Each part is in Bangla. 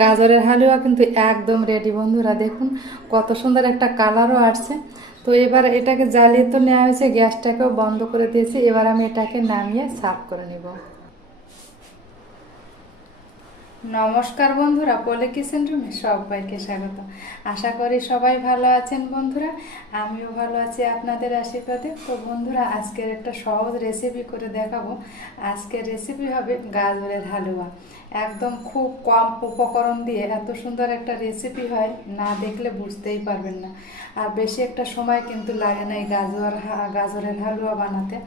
গাজরের হালুয়া কিন্তু একদম রেডি বন্ধুরা, দেখুন কত সুন্দর একটা কালারও আসছে। তো এবার এটাকে জ্বালিয়ে তো নেওয়া হয়েছে, গ্যাসটাকেও বন্ধ করে দিয়েছি। এবার আমি এটাকে নামিয়ে সার্ভ করে নিব। নমস্কার বন্ধুরা, পলি কিচেন রুমে সবাইকে স্বাগত। আশা করি সবাই ভালো আছেন বন্ধুরা, আমিও ভালো আছি আপনাদের আশীর্বাদে। তো বন্ধুরা, আজকের একটা সহজ রেসিপি করে দেখাবো। আজকের রেসিপি হবে গাজরের হালুয়া। একদম খুব কম উপকরণ দিয়ে এত সুন্দর একটা রেসিপি হয়, না দেখলে বুঝতেই পারবেন না। আর বেশি একটা সময় কিন্তু লাগে না এই গাজরের হালুয়া বানাতে।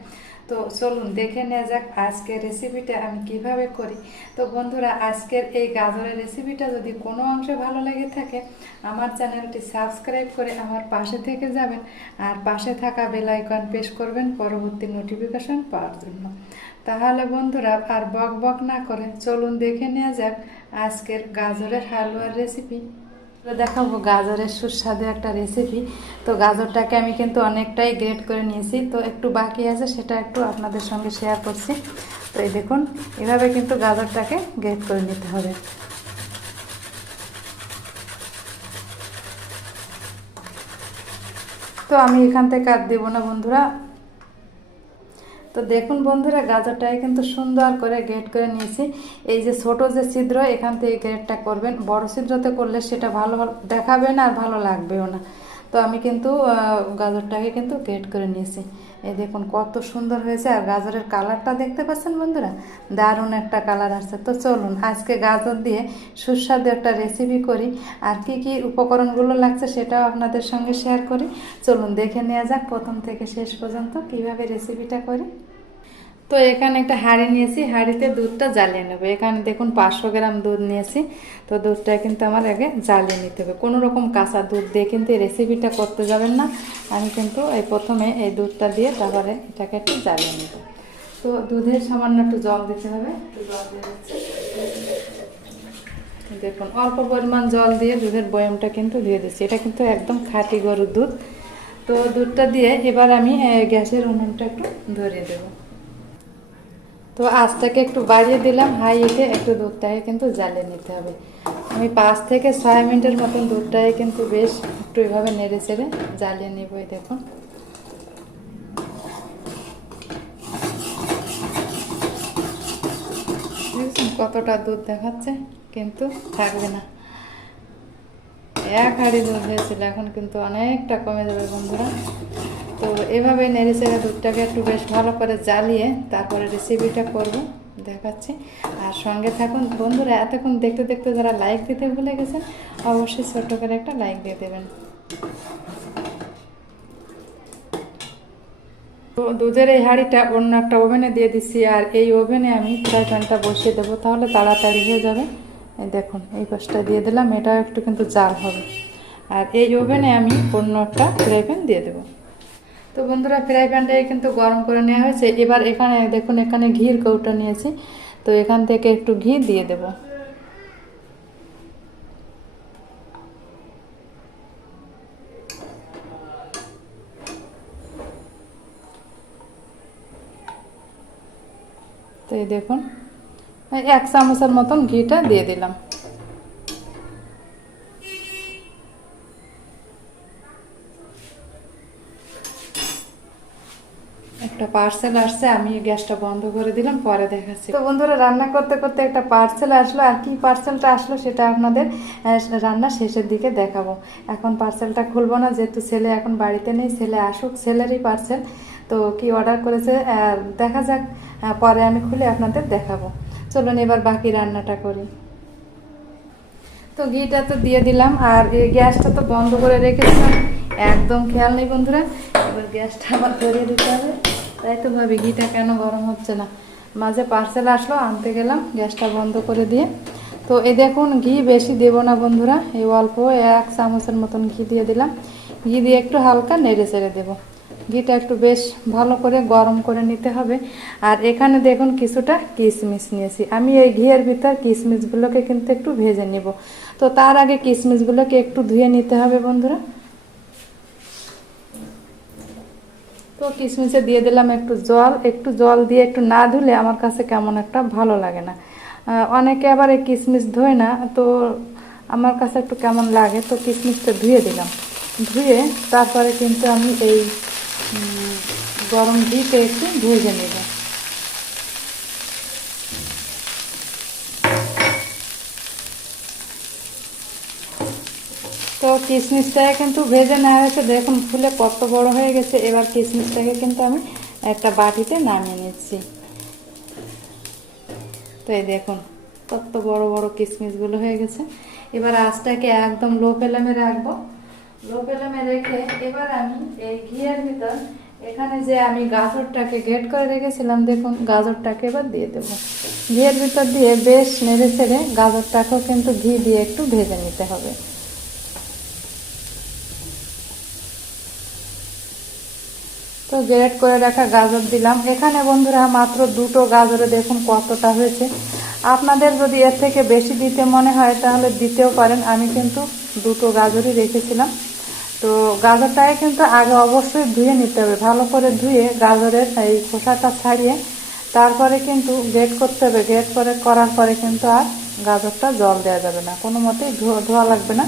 তো চলুন দেখে নেওয়া যাক আজকের রেসিপিটা আমি কিভাবে করি। তো বন্ধুরা, আজকের এই গাজরের রেসিপিটা যদি কোনো অংশে ভালো লেগে থাকে, আমার চ্যানেলটি সাবস্ক্রাইব করে আমার পাশে থেকে যাবেন। আর পাশে থাকা বেল আইকন প্রেস করবেন পরবর্তী নোটিফিকেশন পাওয়ার জন্য। তাহলে বন্ধুরা, আর বক বক না করে চলুন দেখে নেওয়া যাক আজকের গাজরের হালুয়ার রেসিপি। দেখাবো গাজরের সুস্বাদু একটা রেসিপি। তো গাজরটাকে আমি কিন্তু অনেকটাই গ্রেট করে নিয়েছি, তো একটু বাকি আছে, সেটা একটু আপনাদের সঙ্গে শেয়ার করছি। তো এই দেখুন, এভাবে কিন্তু গাজরটাকে গ্রেট করে নিতে হবে। তো আমি এখান থেকে আর দেবো না বন্ধুরা। তো দেখুন বন্ধুরা, গাজরটাকে কিন্তু সুন্দর করে গ্রেট করে নিয়েছি। এই যে ছোট যে ছিদ্র, এখান থেকে গ্রেটটা করবেন। বড় ছিদ্রতে করলে সেটা ভালো দেখাবে না আর ভালো লাগবেও না। তো আমি কিন্তু গাজরটাকে কিন্তু গ্রেট করে নিয়েছি। এই দেখুন কত সুন্দর হয়েছে, আর গাজরের কালারটা দেখতে পাচ্ছেন বন্ধুরা, দারুণ একটা কালার আসছে। তো চলুন আজকে গাজর দিয়ে সুস্বাদু একটা রেসিপি করি। আর কি কি উপকরণগুলো লাগছে সেটাও আপনাদের সঙ্গে শেয়ার করি। চলুন দেখে নেওয়া যাক প্রথম থেকে শেষ পর্যন্ত কিভাবে রেসিপিটা করি। তো এখানে একটা হাঁড়ি নিয়েছি, হাঁড়িতে দুধটা জ্বালিয়ে নেবো। এখানে দেখুন 500 গ্রাম দুধ নিয়েছি। তো দুধটা কিন্তু আমার আগে জ্বালিয়ে নিতে হবে। কোনো রকম কাঁচা দুধ দিয়ে কিন্তু এই রেসিপিটা করতে যাবেন না। আমি কিন্তু এই প্রথমে এই দুধটা দিয়ে তারপরে এটাকে একটু জ্বালিয়ে নেব। তো দুধের সামান্য একটু জল দিতে হবে। একটু জল দিয়ে দিচ্ছি। দেখুন অল্প পরিমাণ জল দিয়ে দুধের বয়ামটা কিন্তু দিয়ে দিচ্ছি। এটা কিন্তু একদম খাঁটি গরুর দুধ। তো দুধটা দিয়ে এবার আমি গ্যাসের উনুনটা একটু ধরিয়ে দেবো। তো আঁচটাকে একটু বাড়িয়ে দিলাম, হাই হিটে একটু দুধটাকে কিন্তু জ্বালিয়ে নিতে হবে। আমি 5 থেকে 6 মিনিটের মতন দুধটাকে কিন্তু বেশ একটু এভাবে নেড়ে চেড়ে জ্বালিয়ে নিব। এই দেখুন কতটা দুধ দেখাচ্ছে, কিন্তু থাকবে না। এক হাঁড়ি দুধ হয়েছিল, এখন কিন্তু অনেকটা কমে যাবে বন্ধুরা। তো এভাবে নেড়ে চেড়ে দুধটাকে একটু বেশ ভালো করে জ্বালিয়ে তারপরে রেসিপিটা করব, দেখাচ্ছি। আর সঙ্গে থাকুন বন্ধুরা। এতক্ষণ দেখতে দেখতে যারা লাইক দিতে ভুলে গেছেন, অবশ্যই ছোট্ট করে একটা লাইক দিয়ে দেবেন। তো দুধের এই হাঁড়িটা অন্য একটা ওভেনে দিয়ে দিচ্ছি, আর এই ওভেনে আমি ফ্রাই প্যানটা বসিয়ে দেবো, তাহলে তাড়াতাড়ি হয়ে যাবে। এই দেখুন এই পাশটা দিয়ে দিলাম, এটাও একটু কিন্তু জাল হবে। আর এই ওভেনে আমি অন্য একটা ফ্রাই প্যান দিয়ে দেবো। তো বন্ধুরা, ফ্রাই প্যানটাকে কিন্তু গরম করে নেওয়া হয়েছে। এবার এখানে দেখুন, এখানে ঘির কৌটা নিয়েছি। তো এখান থেকে একটু ঘি দিয়ে দেব। তো এই দেখুন 1 চামচের মতন ঘিটা দিয়ে দিলাম। একটা পার্সেল আসছে, আমি গ্যাসটা বন্ধ করে দিলাম, পরে দেখাচ্ছি। তো বন্ধুরা, রান্না করতে করতে একটা পার্সেল আসলো। আর কি পার্সেলটা আসলো সেটা আপনাদের রান্না শেষের দিকে দেখাবো। এখন পার্সেলটা খুলবো না, যেহেতু ছেলে এখন বাড়িতে নেই। ছেলে আসুক, ছেলেরই পার্সেল। তো কি অর্ডার করেছে দেখা যাক, পরে আমি খুলে আপনাদের দেখাবো। চলুন এবার বাকি রান্নাটা করি। তো ঘিটা তো দিয়ে দিলাম, আর এই গ্যাসটা তো বন্ধ করে রেখেছিলাম, একদম খেয়াল নেই বন্ধুরা। এবার গ্যাসটা আবার ধরিয়ে দিতে হবে। তাই তো ভাবি ঘিটা কেন গরম হচ্ছে না। মাঝে পার্সেল আসলো, আনতে গেলাম গ্যাসটা বন্ধ করে দিয়ে। তো এই দেখুন, ঘি বেশি দেবো না বন্ধুরা, এই অল্প 1 চামচের মতন ঘি দিয়ে দিলাম। ঘি দিয়ে একটু হালকা নেড়ে চেড়ে দেবো। ঘিটা একটু বেশ ভালো করে গরম করে নিতে হবে। আর এখানে দেখুন কিছুটা কিশমিশ নিয়েছি আমি। এই ঘিয়ের ভিতর কিশমিশগুলোকে কিন্তু একটু ভেজে নেব। তো তার আগে কিশমিশগুলোকে একটু ধুয়ে নিতে হবে বন্ধুরা। তো কিশমিশে দিয়ে দিলাম একটু জল। একটু জল দিয়ে একটু না ধুলে আমার কাছে কেমন একটা ভালো লাগে না। অনেকে আবার এই কিশমিশ ধোয় না, তো আমার কাছে একটু কেমন লাগে, তো কিশমিশটা ধুয়ে দিলাম। ধুয়ে তারপরে কিন্তু আমি এই গরম ঘিতে একটু ভেজে নেব। তো কিশমিশটাকে কিন্তু ভেজে নেওয়া হয়েছে, দেখুন ফুলে কত বড় হয়ে গেছে। এবার কিশমিশটাকে কিন্তু আমি একটা বাটিতে নামিয়ে নিচ্ছি। তো এই দেখুন কত বড় বড় কিশমিশগুলো হয়ে গেছে। এবার আঁচটাকে একদম লো ফ্লেমে রাখবো। লো ফ্লেমে রেখে এবার আমি এই ঘিয়ের ভিতর এখানে যে আমি গাজরটাকে গ্রেট করে রেখেছিলাম, দেখুন গাজরটাকে এবার দিয়ে দেবো। ঘিয়ের ভিতর দিয়ে বেশ নেড়ে ছেড়ে গাজরটাকেও কিন্তু ঘি দিয়ে একটু ভেজে নিতে হবে। তো গ্রেট করে রাখা গাজর দিলাম এখানে বন্ধুরা, মাত্র দুটো গাজরে দেখুন কতটা হয়েছে। আপনাদের যদি এর থেকে বেশি দিতে মনে হয় তাহলে দিতেও পারেন, আমি কিন্তু দুটো গাজরই রেখেছিলাম। তো গাজরটাকে কিন্তু আগে অবশ্যই ধুয়ে নিতে হবে, ভালো করে ধুয়ে গাজরের এই খোসাটা ছাড়িয়ে তারপরে কিন্তু গ্রেট করতে হবে। গ্রেট করার পরে কিন্তু আর গাজরটা জল দেওয়া যাবে না, কোনো মতেই ধোয়া লাগবে না,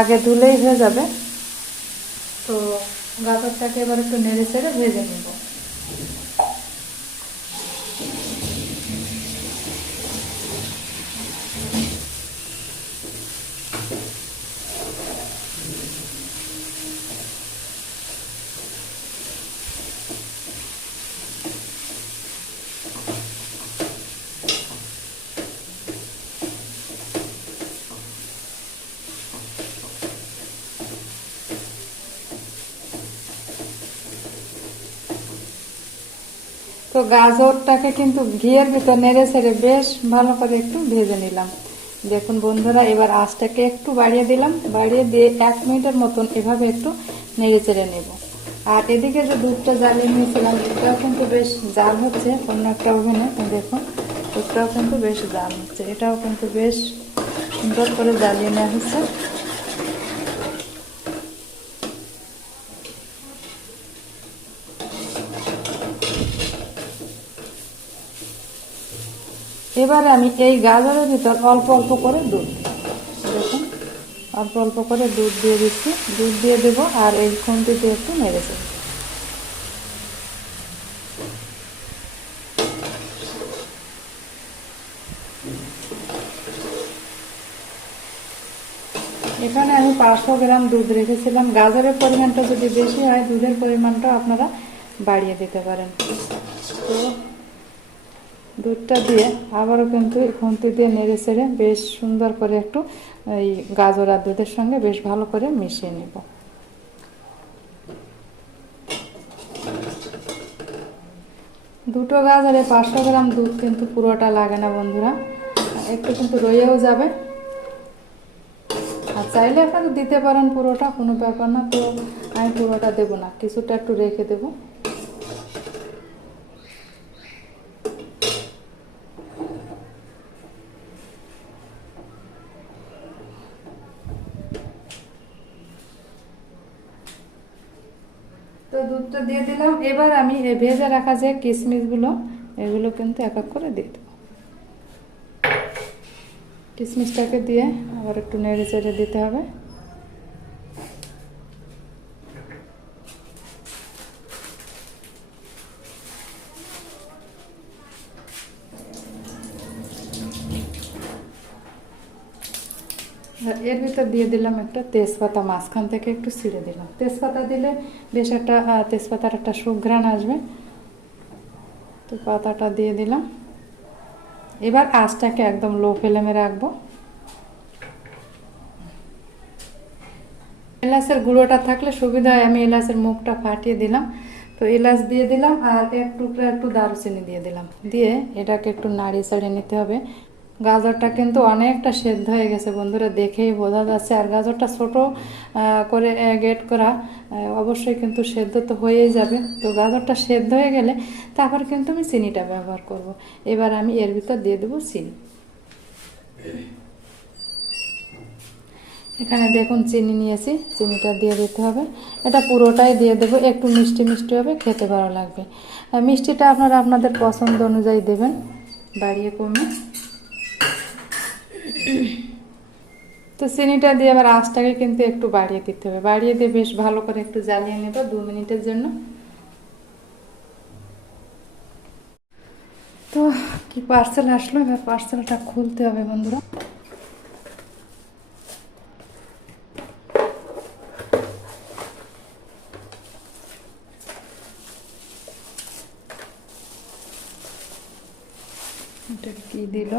আগে ধুলেই হয়ে যাবে। তো গাজরটাকে এবার একটু নেড়ে চেড়ে ভেজে নেব। তো গাজরটাকে কিন্তু ঘিয়ের ভিতর নেড়ে ছেড়ে বেশ ভালো করে একটু ভেজে নিলাম। দেখুন বন্ধুরা, এবার আঁচটাকে একটু বাড়িয়ে দিলাম, বাড়িয়ে দিয়ে 1 মিনিটের মতন এভাবে একটু নেড়ে চেড়ে নেব। আর এদিকে যে দুধটা জ্বালিয়ে নিয়েছিলাম, দুধটাও কিন্তু বেশ জাল হচ্ছে অন্য একটা ওভেনে। দেখুন দুধটাও কিন্তু বেশ জাল হচ্ছে, এটাও কিন্তু বেশ সুন্দর করে জ্বালিয়ে নেওয়া হচ্ছে। এবারে আমি এই গাজরের ভিতর অল্প অল্প করে দুধ, দেখুন অল্প অল্প করে দুধ দিয়ে দিচ্ছি। দুধ দিয়ে দেবো আর এই খুন্তি দিয়ে একটু নেড়েছে। এখানে আমি 500 গ্রাম দুধ রেখেছিলাম। গাজরের পরিমাণটা যদি বেশি হয় দুধের পরিমাণটা আপনারা বাড়িয়ে দিতে পারেন। তো দুধটা দিয়ে আবারও কিন্তু খুন্তি দিয়ে নেড়ে চেড়ে বেশ সুন্দর করে একটু এই গাজর আর দুধের সঙ্গে বেশ ভালো করে মিশিয়ে নেব। দুটো গাজরে 500 গ্রাম দুধ কিন্তু পুরোটা লাগে না বন্ধুরা, একটু কিন্তু রয়েও যাবে। আর চাইলে আপনারা দিতে পারেন পুরোটা, কোনো ব্যাপার না। তো আমি পুরোটা দেবো না, কিছুটা একটু রেখে দেবো। তো দুধটা দিয়ে দিলাম। এবার আমি এই ভেজে রাখা যে কিশমিশগুলো, এগুলো কিন্তু এক এক করে দিয়ে দেবো। কিশমিশটাকে দিয়ে আবার একটু নেড়ে চেড়ে দিতে হবে। এর ভিতর দিয়ে দিলাম একটা তেজপাতা, মাঝখান থেকে একটু ছিঁড়ে দিলাম। তেজপাতা দিলে বেশ একটা তেজপাতার একটা সুঘ্রাণ আসবে। তো পাতাটা দিয়ে দিলাম। এবার আঁচটাকে একদম লো ফ্লেমে রাখবো। এলাচের গুঁড়োটা থাকলে সুবিধা হয়, আমি এলাচের মুখটা ফাটিয়ে দিলাম। তো এলাচ দিয়ে দিলাম আর এক টুকরা একটু দারুচিনি দিয়ে দিলাম। দিয়ে এটাকে একটু নাড়িয়ে চাড়িয়ে নিতে হবে। গাজরটা কিন্তু অনেকটা সেদ্ধ হয়ে গেছে বন্ধুরা, দেখেই বোঝা যাচ্ছে। আর গাজরটা ছোট করে গ্রেট করা, অবশ্যই কিন্তু সেদ্ধ তো হয়েই যাবে। তো গাজরটা সেদ্ধ হয়ে গেলে তারপর কিন্তু আমি চিনিটা ব্যবহার করব। এবার আমি এর ভিতর দিয়ে দেবো চিনি। এখানে দেখুন চিনি নিয়েছি, চিনিটা দিয়ে দিতে হবে। এটা পুরোটাই দিয়ে দেবো, একটু মিষ্টি মিষ্টি হবে, খেতে ভালো লাগবে। মিষ্টিটা আপনারা আপনাদের পছন্দ অনুযায়ী দেবেন, বাড়িয়ে কমে। তো চিনিটা দিয়ে আবার আঁচটাকে কিন্তু একটু বাড়িয়ে দিতে হবে, বাড়িয়ে দিয়ে বেশ ভালো করে একটু জ্বালিয়ে নেব 2 মিনিটের জন্য। তো কি পার্সেল আসলো, এবার পার্সেলটা খুলতে হবে বন্ধুরা। এটা কি দিল?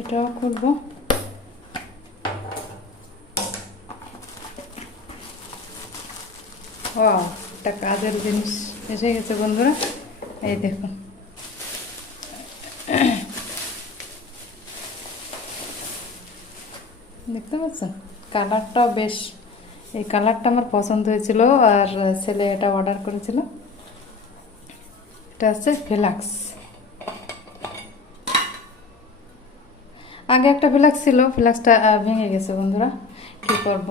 এটাও খুলবো। ও, একটা কাজের জিনিস এসে গেছে বন্ধুরা, এই দেখুন। দেখতে পাচ্ছেন কালারটাও বেশ, এই কালারটা আমার পছন্দ হয়েছিল আর ছেলে এটা অর্ডার করেছিল। এটা হচ্ছে ফ্লাক্স। আগে একটা ফ্লাক্স ছিল, ফ্লাক্সটা ভেঙে গেছে বন্ধুরা, কি করব।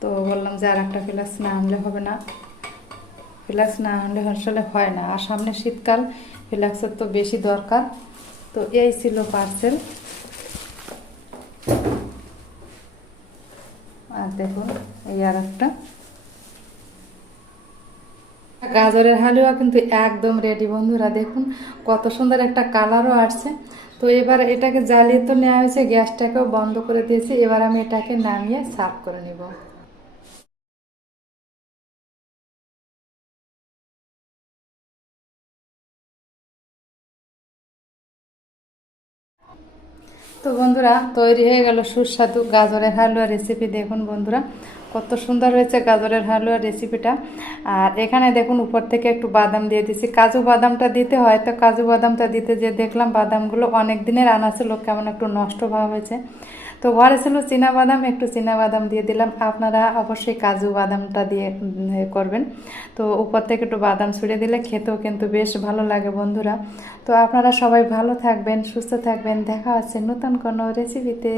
তো বললাম যে আর একটা ফ্লাক্স না আনলে হবে না, ফ্লাক্স না আনলে আসলে হয় না, আর সামনে শীতকাল, ফ্লাক্সের তো বেশি দরকার। তো এই ছিল পার্সেল। আর দেখুন এই আর একটা গাজরের হালুয়া কিন্তু একদম রেডি বন্ধুরা, দেখুন কত সুন্দর একটা কালারও আসছে। তো এবার এটাকে জ্বালিয়ে তো নেওয়া হয়েছে, গ্যাসটাকেও বন্ধ করে দিয়েছি, এবার আমি এটাকে নামিয়ে সার্ভ করে নিব। তো বন্ধুরা তৈরি হয়ে গেল সুস্বাদু গাজরের হালুয়া রেসিপি। দেখুন বন্ধুরা কত সুন্দর হয়েছে গাজরের হালুয়া রেসিপিটা। আর এখানে দেখুন উপর থেকে একটু বাদাম দিয়ে দিছি, কাজু বাদামটা দিতে হয়, তো কাজু বাদামটা দিতে যে দেখলাম বাদামগুলো অনেক দিনের আনা ছিল, কেমন একটু নষ্ট ভাব হয়েছে। তো ঘরে ছিল চীনা বাদাম, একটু চীনা বাদাম দিয়ে দিলাম। আপনারা অবশ্যই কাজু বাদামটা দিয়ে করবেন। তো উপর থেকে একটু বাদাম ছুঁড়ে দিলে খেতেও কিন্তু বেশ ভালো লাগে বন্ধুরা। তো আপনারা সবাই ভালো থাকবেন, সুস্থ থাকবেন, দেখা হচ্ছে নতুন কোনো রেসিপিতে।